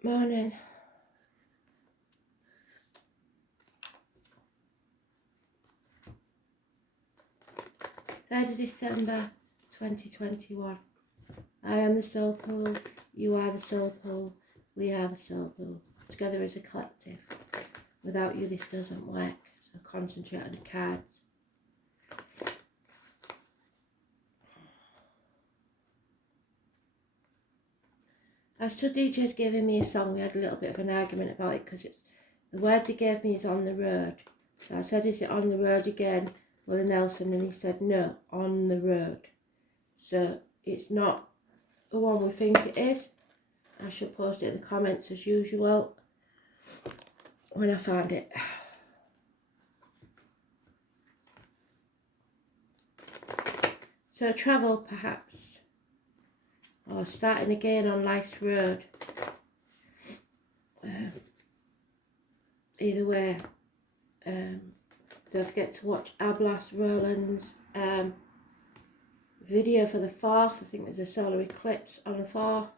Morning. 3rd of December 2021. I am the soul pool, you are the soul pool, we are the soul pool. Together as a collective. Without you this doesn't work, so concentrate on the cards. Astrology has given me a song. We had a little bit of an argument about it because it's the word he gave me is on the road. So I said, is it on the road again, Willie Nelson? And he said, no, on the road. So it's not the one we think it is. I shall post it in the comments as usual when I find it. So travel perhaps, or starting again on life's road. Either way, don't forget to watch Ablas Roland's video for the 4th. I think there's a solar eclipse on the 4th.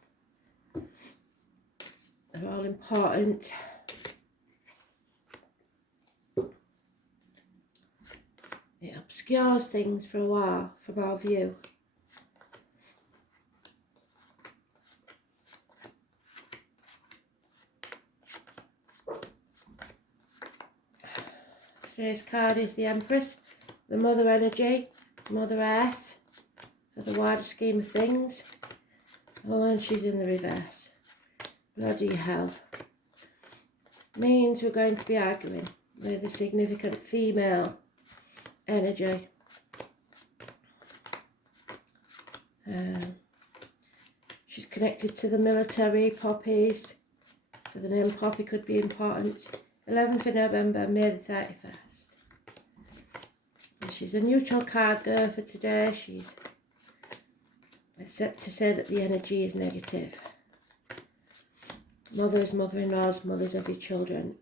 They're all important. It obscures things for a while from our view. Today's card is the Empress, the Mother Energy, Mother Earth, for the wider scheme of things. Oh, and she's in the reverse. Bloody hell. Means we're going to be arguing with a significant female energy. She's connected to the military, poppies, so the name Poppy could be important. 11th of November, May the 31st. And she's a neutral card girl for today. She's, except to say that the energy is negative. Mothers, mother-in-laws, mothers of your children.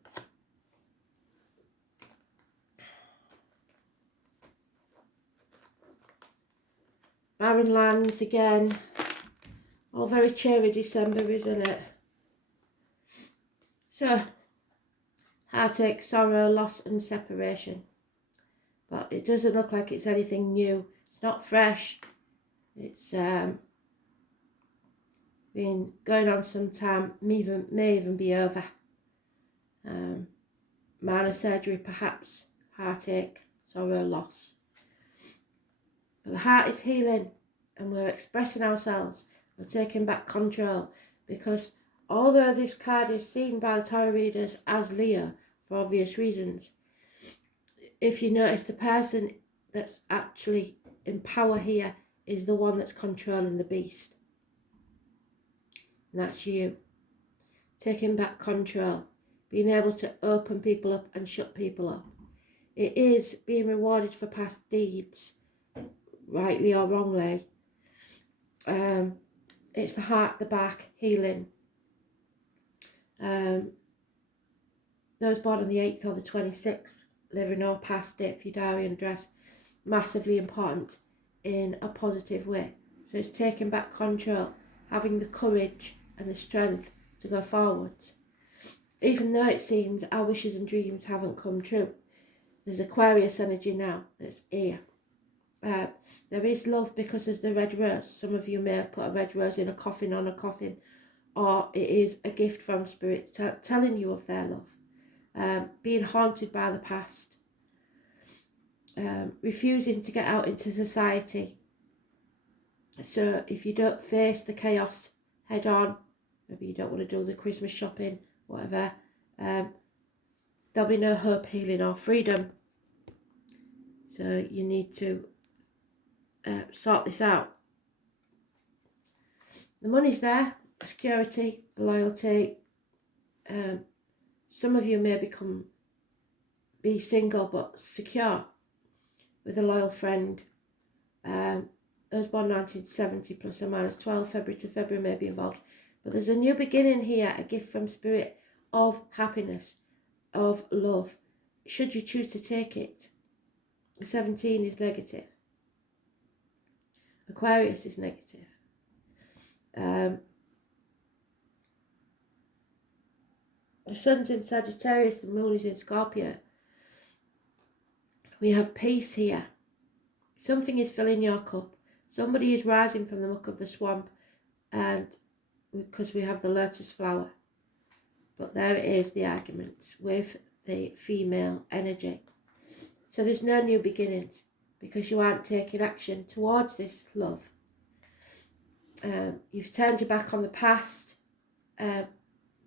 Barren lands again. All very cheery December, isn't it? So, heartache, sorrow, loss and separation. But it doesn't look like it's anything new. It's not fresh. It's been going on some time, may even be over. Minor surgery perhaps, heartache, sorrow, loss. But the heart is healing and we're expressing ourselves. We're taking back control because although this card is seen by the tarot readers as Leo for obvious reasons, if you notice the person that's actually in power here is the one that's controlling the beast. And that's you. Taking back control. Being able to open people up and shut people up. It is being rewarded for past deeds, rightly or wrongly. It's the heart, the back, healing. Those born on the 8th or the 26th, living or past it, for your diary and address, massively important in a positive way. So it's taking back control, having the courage and the strength to go forwards. Even though it seems our wishes and dreams haven't come true, there's Aquarius energy now that's here. There is love because there's the red rose. Some of you may have put a red rose in a coffin on a coffin, or it is a gift from spirit telling you of their love. Being haunted by the past. Refusing to get out into society. So if you don't face the chaos head on, maybe you don't want to do the Christmas shopping, whatever, there'll be no hope, healing or freedom. So you need to sort this out. The money's there, security, loyalty. Some of you may be single but secure with a loyal friend. Those born 1970 plus or minus 12, February to February may be involved. But there's a new beginning here, a gift from spirit of happiness, of love, should you choose to take it. 17 is negative. Aquarius is negative. The sun's in Sagittarius, the moon is in Scorpio. We have peace here. Something is filling your cup. Somebody is rising from the muck of the swamp, and because we have the lotus flower. But there it is, the argument with the female energy. So there's no new beginnings because you aren't taking action towards this love. You've turned your back on the past,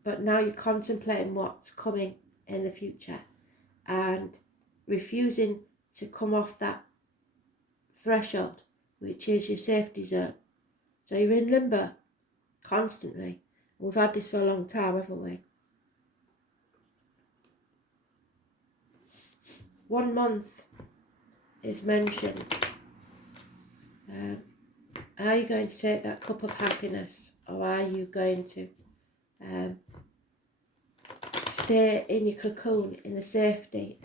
but now you're contemplating what's coming in the future and refusing to come off that threshold, which is your safety zone. So you're in limbo constantly. We've had this for a long time, haven't we? 1 month is mentioned. Are you going to take that cup of happiness, or are you going to stay in your cocoon in the safety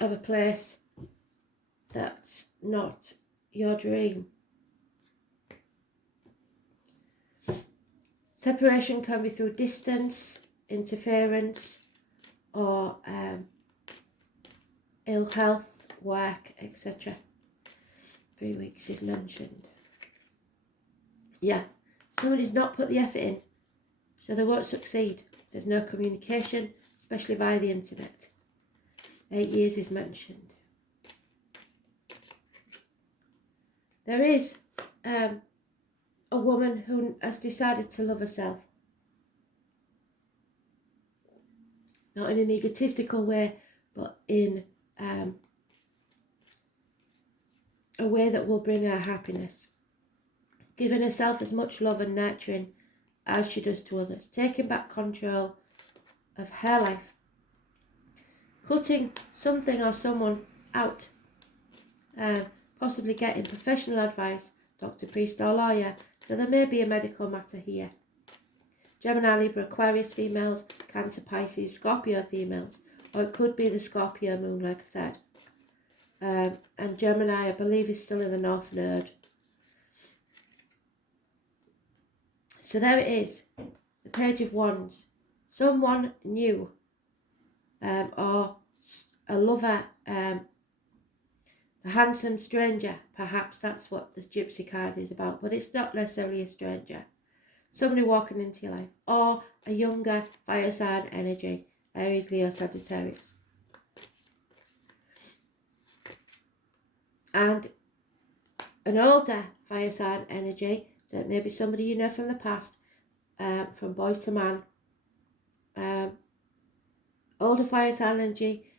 of a place that's not your dream? Separation can be through distance, interference, or ill health, work, etc. 3 weeks is mentioned. Yeah, somebody's not put the effort in, so they won't succeed. There's no communication, especially via the internet. 8 years is mentioned. There is a woman who has decided to love herself. Not in an egotistical way, but in a way that will bring her happiness. Giving herself as much love and nurturing as she does to others. Taking back control of her life. Cutting something or someone out. Possibly getting professional advice, doctor, priest or lawyer. So there may be a medical matter here. Gemini, Libra, Aquarius females, Cancer, Pisces, Scorpio females. Or it could be the Scorpio moon, like I said. And Gemini, I believe, is still in the North Node. So there it is, the Page of Wands. Someone new, or a lover, the handsome stranger. Perhaps that's what the Gypsy card is about, but it's not necessarily a stranger. Somebody walking into your life, or a younger fire sign energy, Aries, Leo, Sagittarius. And an older fire sign energy, so it may be somebody you know from the past, from boy to man. Older fire sign energy,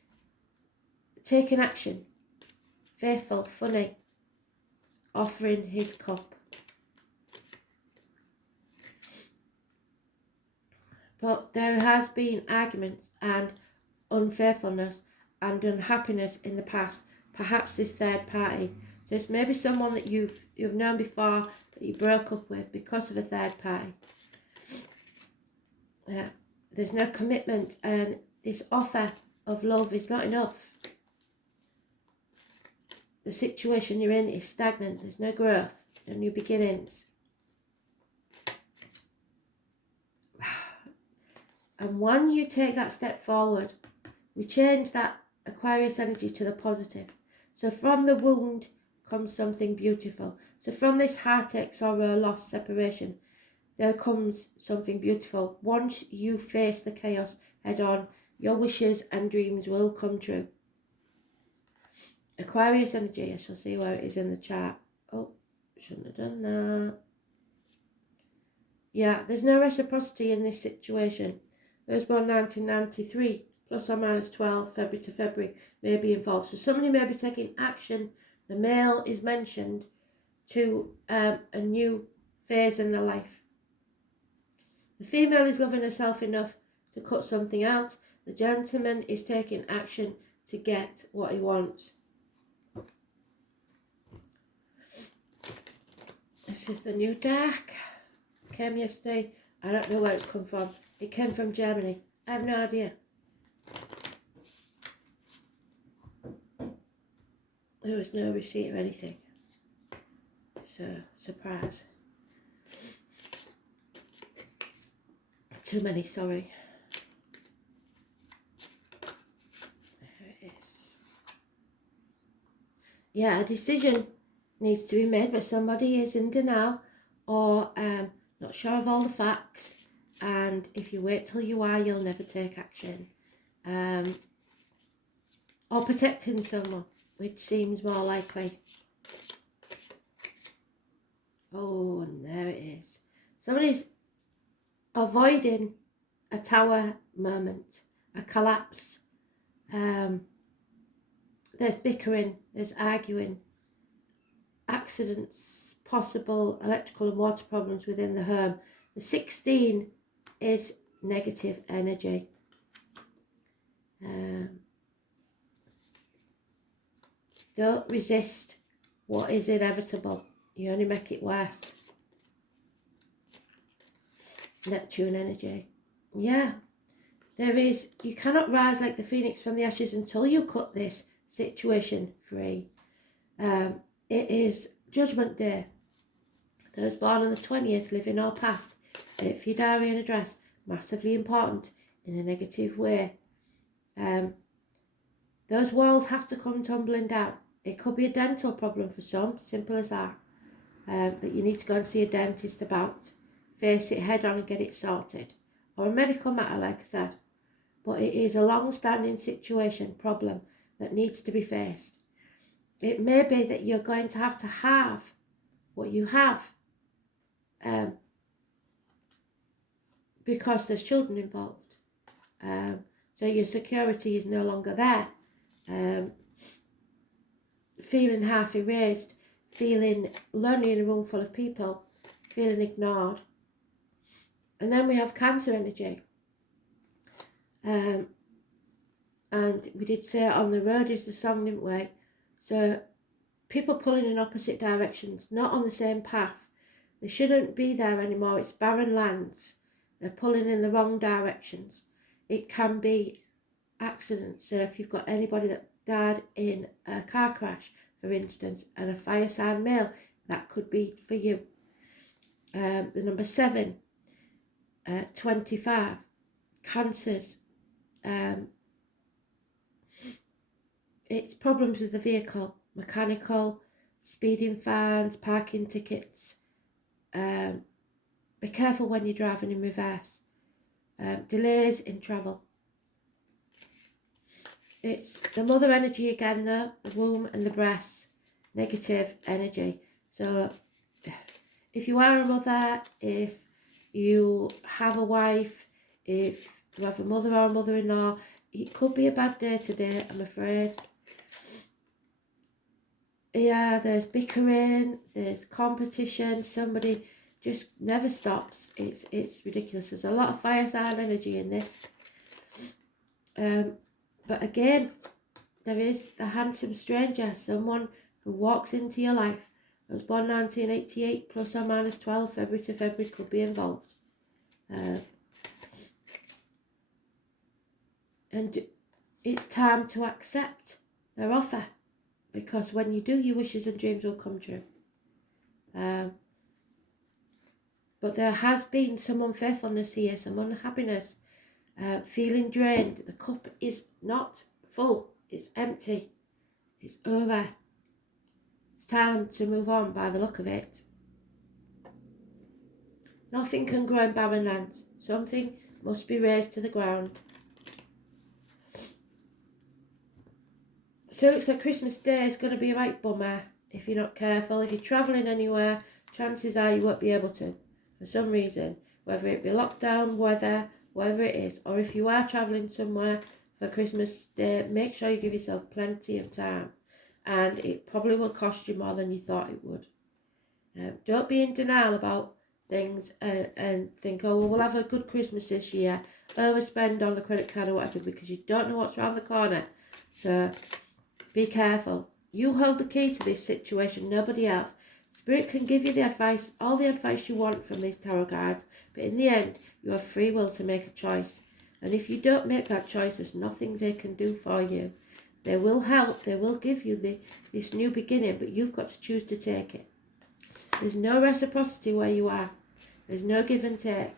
taking action, faithful, funny, offering his cup. But there has been arguments and unfaithfulness and unhappiness in the past. Perhaps this third party. So it's maybe someone that you've known before that you broke up with because of a third party. There's no commitment, and this offer of love is not enough. The situation you're in is stagnant. There's no growth, no new beginnings. And when you take that step forward, we change that Aquarius energy to the positive. So from the wound comes something beautiful. So from this heartache, sorrow, loss, separation, there comes something beautiful. Once you face the chaos head on, your wishes and dreams will come true. Aquarius energy, I shall see where it is in the chart. Oh, shouldn't have done that. Yeah, there's no reciprocity in this situation. Those born 1993, plus or minus 12, February to February, may be involved. So somebody may be taking action. The male is mentioned to a new phase in their life. The female is loving herself enough to cut something out. The gentleman is taking action to get what he wants. This is the new deck. Came yesterday. I don't know where it's come from. It came from Germany. I have no idea. There was no receipt or anything. So, surprise. Too many, sorry. a decision needs to be made, but somebody is in denial or not sure of all the facts, and if you wait till you are, you'll never take action. Or protecting someone, which seems more likely. Oh, and there it is. Somebody's avoiding a tower moment, a collapse. There's bickering, there's arguing, accidents, possible electrical and water problems within the home. The 16 is negative energy. Don't resist what is inevitable. You only make it worse. Neptune energy. Yeah. There is, you cannot rise like the phoenix from the ashes until you cut this situation free. It is Judgment Day. Those born on the 20th, living or past, if your diary and address, massively important in a negative way. Those walls have to come tumbling down. It could be a dental problem for some, simple as that. That you need to go and see a dentist about. Face it head on and get it sorted. Or a medical matter, like I said. But it is a long-standing situation, problem, that needs to be faced. It may be that you're going to have what you have because there's children involved. So your security is no longer there. Feeling half erased, feeling lonely in a room full of people, feeling ignored. And then we have Cancer energy. And we did say On the Road is the song, didn't we? So people pulling in opposite directions, not on the same path. They shouldn't be there anymore. It's barren lands. They're pulling in the wrong directions. It can be accidents. So if you've got anybody that died in a car crash, for instance, and a fire sign male, that could be for you. The number 7, 25, Cancers. It's problems with the vehicle, mechanical, speeding fines, parking tickets. Be careful when you're driving in reverse. Delays in travel. It's the mother energy again though, the womb and the breast, negative energy. So if you are a mother, if you have a wife, if you have a mother or a mother-in-law, it could be a bad day today, I'm afraid. Yeah, there's bickering, there's competition, somebody just never stops. It's ridiculous. There's a lot of fire sign energy in this. But again, there is the handsome stranger, someone who walks into your life. I was born 1988, plus or minus 12, February to February could be involved. And it's time to accept their offer, because when you do, your wishes and dreams will come true. But there has been some unfaithfulness here, some unhappiness, feeling drained. The cup is not full, it's empty, it's over. It's time to move on by the look of it. Nothing can grow in barren lands. Something must be raised to the ground. So it looks like Christmas Day is going to be a right bummer if you're not careful. If you're travelling anywhere, chances are you won't be able to, for some reason, whether it be lockdown, weather, whatever it is. Or if you are travelling somewhere for Christmas Day, make sure you give yourself plenty of time. And it probably will cost you more than you thought it would. Don't be in denial about things and think, oh, well, we'll have a good Christmas this year. Overspend on the credit card or whatever, because you don't know what's around the corner. So be careful. You hold the key to this situation, nobody else. Spirit can give you the advice, all the advice you want from these tarot cards, but in the end, you have free will to make a choice. And if you don't make that choice, there's nothing they can do for you. They will help, they will give you this new beginning, but you've got to choose to take it. There's no reciprocity where you are. There's no give and take.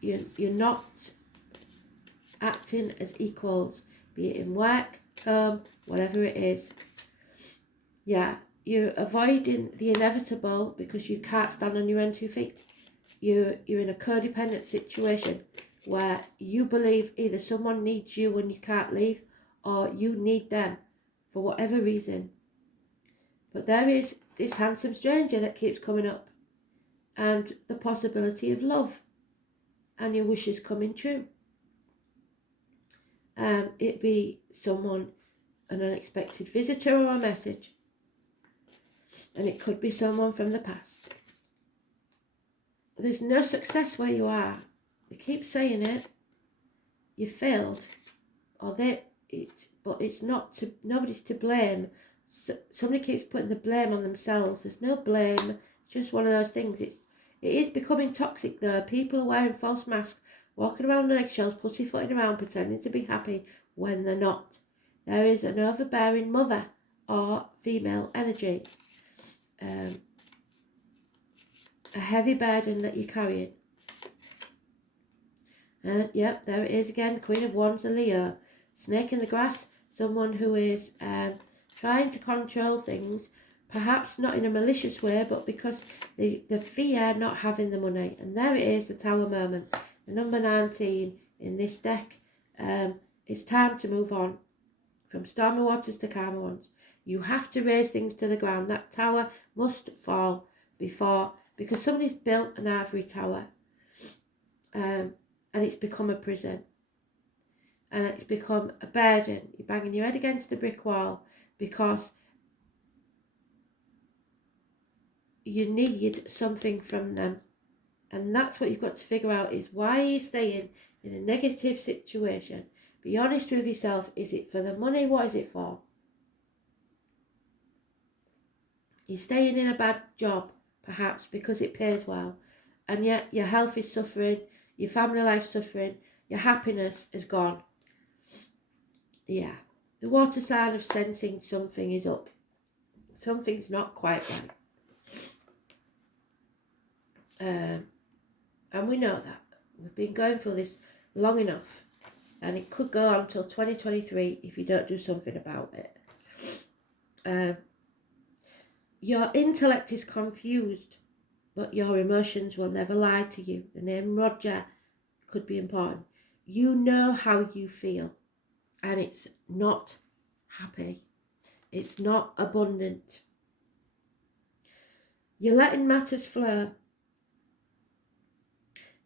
You're not acting as equals, be it in work, home, whatever it is. Yeah, you're avoiding the inevitable because you can't stand on your own 2 feet. You're in a codependent situation where you believe either someone needs you when you can't leave, or you need them for whatever reason. But there is this handsome stranger that keeps coming up, and the possibility of love and your wishes coming true. It be someone, an unexpected visitor or a message, and it could be someone from the past. There's no success where you are. They keep saying it. You failed, or but it's not to. Nobody's to blame. Somebody keeps putting the blame on themselves. There's no blame. It's just one of those things. It is becoming toxic though. People are wearing false masks, walking around on eggshells, pussyfooting around, pretending to be happy when they're not. There is an overbearing mother or female energy. A heavy burden that you're carrying. Yep, there it is again. The Queen of Wands, a Leo. Snake in the grass. Someone who is trying to control things, perhaps not in a malicious way, but because the fear not having the money. And there it is, the Tower moment. The number 19 in this deck. It's time to move on from stormy waters to calmer ones. You have to raise things to the ground. That tower must fall because somebody's built an ivory tower, and it's become a prison, and it's become a burden. You're banging your head against a brick wall because you need something from them, and that's what you've got to figure out, is why are you staying in a negative situation? Be honest with yourself. Is it for the money? What is it for? You're staying in a bad job, perhaps because it pays well, and yet your health is suffering, your family life's suffering, your happiness is gone. Yeah, the water sign of sensing something is up. Something's not quite right. And we know that. We've been going through this long enough, and it could go on until 2023 if you don't do something about it. Your intellect is confused, but your emotions will never lie to you. The name Roger could be important. You know how you feel, and it's not happy. It's not abundant. You're letting matters flow.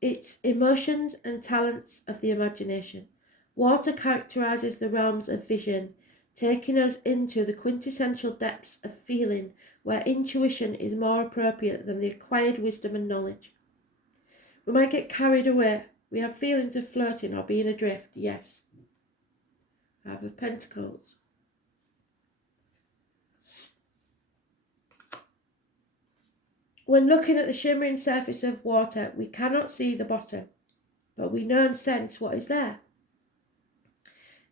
It's emotions and talents of the imagination. Water characterises the realms of vision, taking us into the quintessential depths of feeling, where intuition is more appropriate than the acquired wisdom and knowledge. We might get carried away. We have feelings of floating or being adrift, yes. Five of Pentacles. When looking at the shimmering surface of water, we cannot see the bottom, but we know and sense what is there.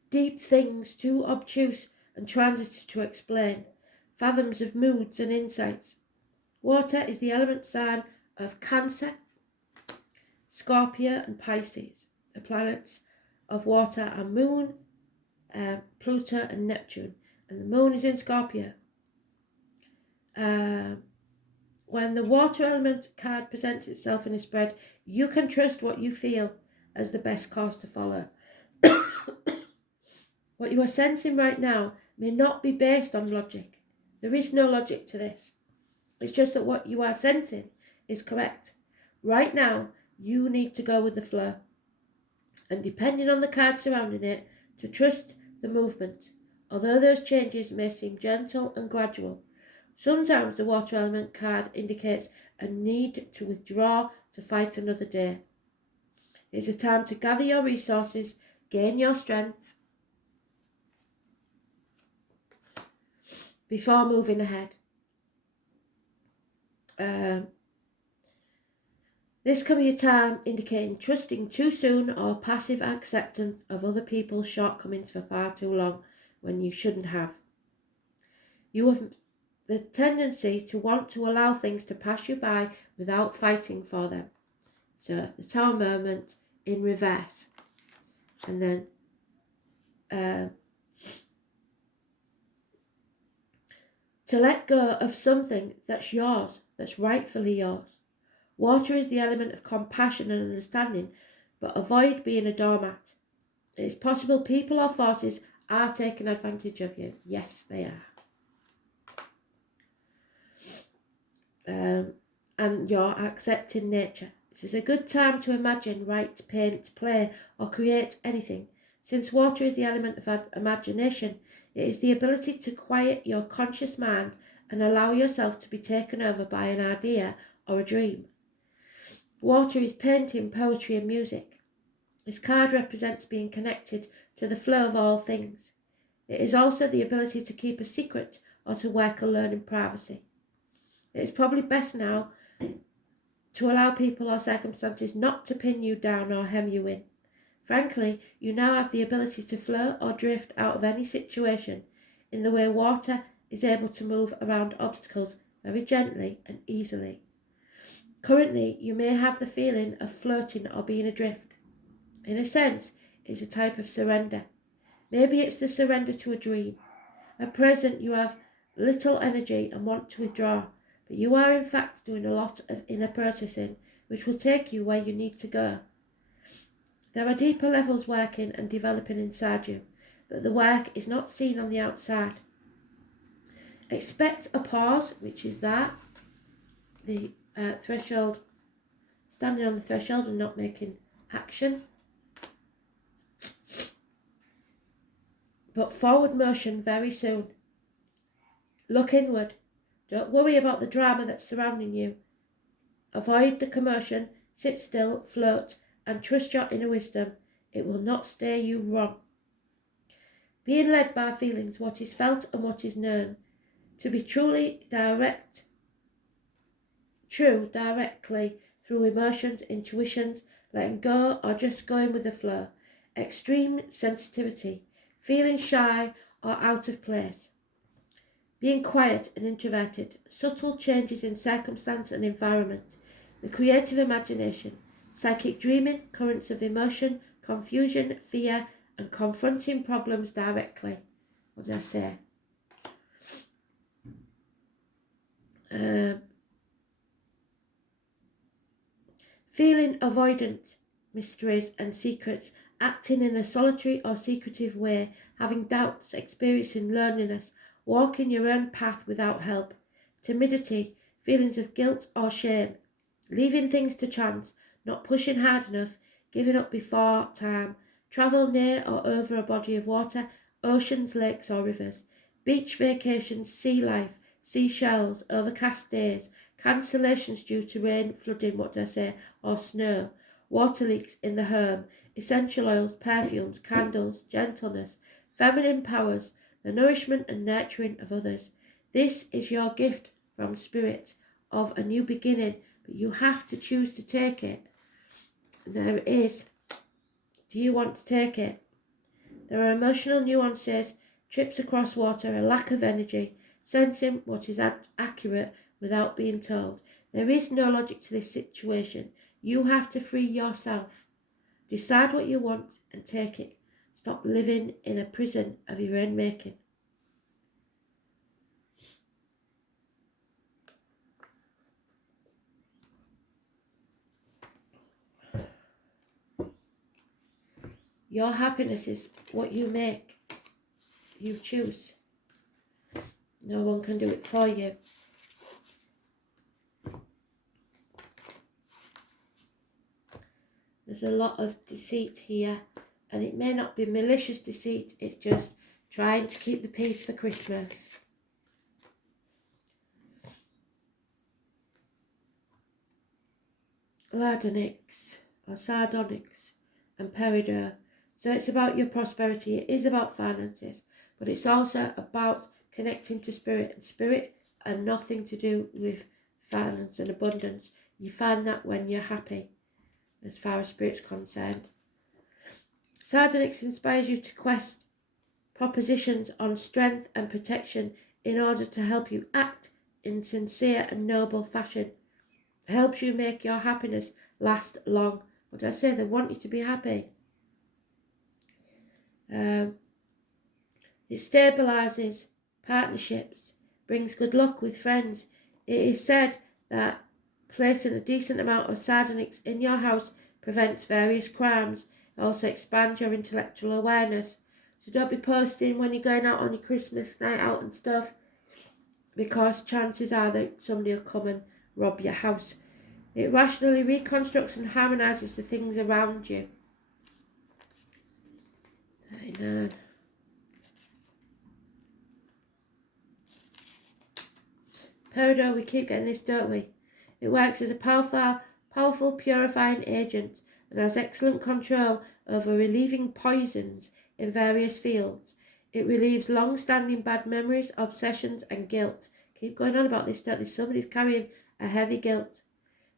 Deep things too obtuse and transitive to explain, fathoms of moods and insights. Water is the element sign of Cancer, Scorpio and Pisces. The planets of water are Moon, Pluto and Neptune, and the Moon is in Scorpio. When the water element card presents itself in a spread, you can trust what you feel as the best course to follow. What you are sensing right now may not be based on logic. There is no logic to this. It's just that what you are sensing is correct. Right now, you need to go with the flow. And depending on the card surrounding it, to trust the movement. Although those changes may seem gentle and gradual, sometimes the water element card indicates a need to withdraw to fight another day. It's a time to gather your resources, gain your strength, before moving ahead. This can be a time indicating trusting too soon or passive acceptance of other people's shortcomings for far too long when you shouldn't have. You have the tendency to want to allow things to pass you by without fighting for them. So the Tower moment in reverse. And then To let go of something that's yours, that's rightfully yours. Water is the element of compassion and understanding, but avoid being a doormat. It is possible people or forces are taking advantage of you. Yes, they are. And you're accepting nature. This is a good time to imagine, write, paint, play, or create anything. Since water is the element of imagination, it is the ability to quiet your conscious mind and allow yourself to be taken over by an idea or a dream. Water is painting, poetry, and music. This card represents being connected to the flow of all things. It is also the ability to keep a secret or to work alone in privacy. It is probably best now to allow people or circumstances not to pin you down or hem you in. Frankly, you now have the ability to float or drift out of any situation in the way water is able to move around obstacles very gently and easily. Currently, you may have the feeling of floating or being adrift. In a sense, it's a type of surrender. Maybe it's the surrender to a dream. At present, you have little energy and want to withdraw, but you are in fact doing a lot of inner processing, which will take you where you need to go. There are deeper levels working and developing inside you, but the work is not seen on the outside. Expect a pause, which is that, the threshold, standing on the threshold and not making action. But forward motion very soon. Look inward. Don't worry about the drama that's surrounding you. Avoid the commotion, sit still, float, and trust your inner wisdom. It will not steer you wrong. Being led by feelings, what is felt and what is known. To be truly directly through emotions, intuitions, letting go or just going with the flow. Extreme sensitivity, feeling shy or out of place. Being quiet and introverted, subtle changes in circumstance and environment, the creative imagination, psychic dreaming, currents of emotion, confusion, fear, and confronting problems directly. What did I say? Feeling avoidant, mysteries and secrets, acting in a solitary or secretive way, having doubts, experiencing loneliness, walking your own path without help, timidity, feelings of guilt or shame, leaving things to chance, not pushing hard enough, giving up before time, travel near or over a body of water, oceans, lakes or rivers, beach vacations, sea life, seashells, overcast days, cancellations due to rain, flooding, or snow, water leaks in the home, essential oils, perfumes, candles, gentleness, feminine powers, the nourishment and nurturing of others. This is your gift from Spirit of a new beginning, but you have to choose to take it. There it is. Do you want to take it? There are emotional nuances, trips across water, a lack of energy, sensing what is accurate without being told. There is no logic to this situation. You have to free yourself. Decide what you want and take it. Stop living in a prison of your own making. Your happiness is what you make. You choose. No one can do it for you. There's a lot of deceit here, and it may not be malicious deceit, it's just trying to keep the peace for Christmas. Lardonyx, or sardonyx, and peridot. So it's about your prosperity, it is about finances, but it's also about connecting to spirit, and spirit and nothing to do with finance and abundance. You find that when you're happy, as far as spirit's concerned. Sardonyx inspires you to quest propositions on strength and protection in order to help you act in sincere and noble fashion. It helps you make your happiness last long. What did I say? They want you to be happy. It stabilises partnerships, brings good luck with friends. It is said that placing a decent amount of sardonyx in your house prevents various crimes. It also expands your intellectual awareness. So don't be posting when you're going out on your Christmas night out and stuff, because chances are that somebody will come and rob your house. It rationally reconstructs and harmonises the things around you. 39. Peridot, we keep getting this, don't we? It works as a powerful purifying agent and has excellent control over relieving poisons in various fields. It relieves long-standing bad memories, obsessions and guilt. Keep going on about this, don't they? Somebody's carrying a heavy guilt.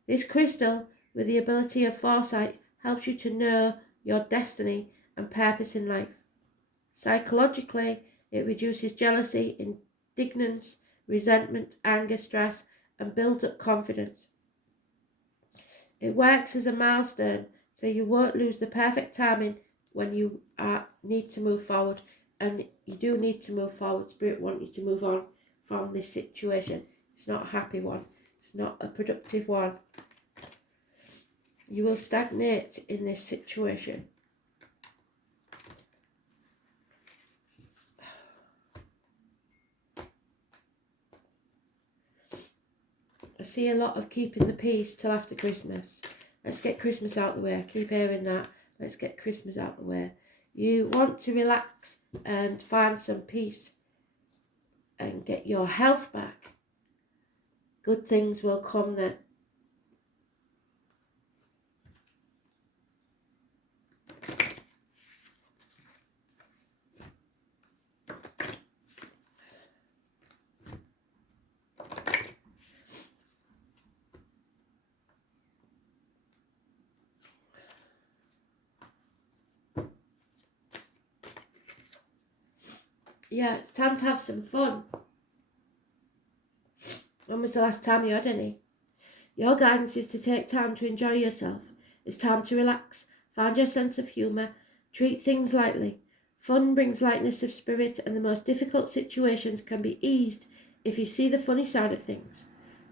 This crystal, with the ability of foresight, helps you to know your destiny and purpose in life. Psychologically, it reduces jealousy, indignance, resentment, anger, stress, and builds up confidence. It works as a milestone, so you won't lose the perfect timing when you need to move forward. And you do need to move forward. Spirit wants you to move on from this situation. It's not a happy one. It's not a productive one. You will stagnate in this situation. I see a lot of keeping the peace till after Christmas. Let's get Christmas out the way. I keep hearing that. Let's get Christmas out the way. You want to relax and find some peace and get your health back. Good things will come then. Yeah, it's time to have some fun. When was the last time you had any? Your guidance is to take time to enjoy yourself. It's time to relax, find your sense of humour, treat things lightly. Fun brings lightness of spirit, and the most difficult situations can be eased if you see the funny side of things.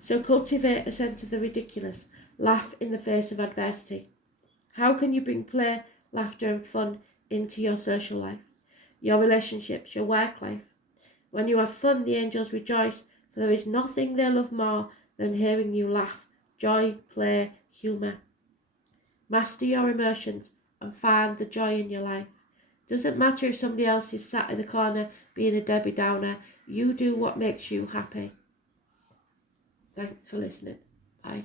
So cultivate a sense of the ridiculous. Laugh in the face of adversity. How can you bring play, laughter and fun into your social life, your relationships, your work life? When you have fun, the angels rejoice, for there is nothing they love more than hearing you laugh. Joy, play, humour. Master your emotions and find the joy in your life. Doesn't matter if somebody else is sat in the corner being a Debbie Downer. You do what makes you happy. Thanks for listening. Bye.